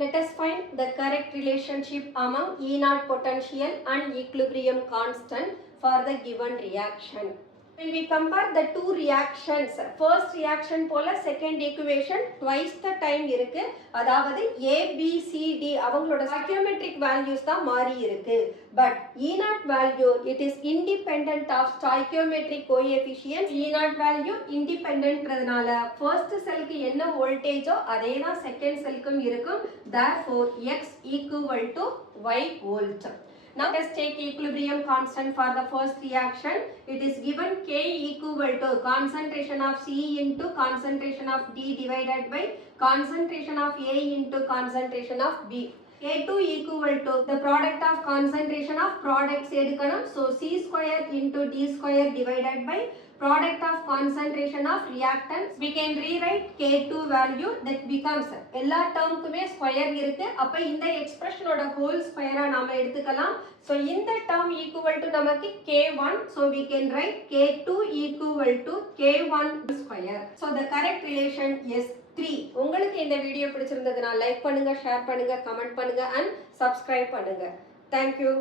Let us find the correct relationship among E0 potential and equilibrium constant for the given reaction. When we compare the two reactions, first reaction போல second equation twice the time இருக்கு. அதாவது A, B, C, D அவங்களோட stoichiometric values தான் மாறி இருக்கு. But E0 value it is independent of stoichiometric coefficient. E0 value independentன்றதுனால first cellக்கு என்ன voltageோ அதே தான் second cellக்கும் இருக்கும். Therefore X equal to Y volt. Now let us take equilibrium constant for the first reaction. It is given K equal to concentration of C into concentration of D divided by concentration of A into concentration of B. A2 equal to the product of concentration of products எடுக்கணும். So C square into D square divided by product of concentration of reactants. We can rewrite K2 value that becomes எல்லா டேர்முக்குமே square இருக்கு. அப்ப இந்த எக்ஸ்பிரஷனோட whole ஸ்கொயரா நாம எடுத்துக்கலாம். So இந்த term equal to நமக்கு K1. So we can write K2 equal to K1 square. So the correct relation is 3. உங்களுக்கு இந்த வீடியோ பிடிச்சிருந்ததுனா லைக் பண்ணுங்க, ஷேர் பண்ணுங்க, கமெண்ட் பண்ணுங்க and subscribe பண்ணுங்க. Thank you.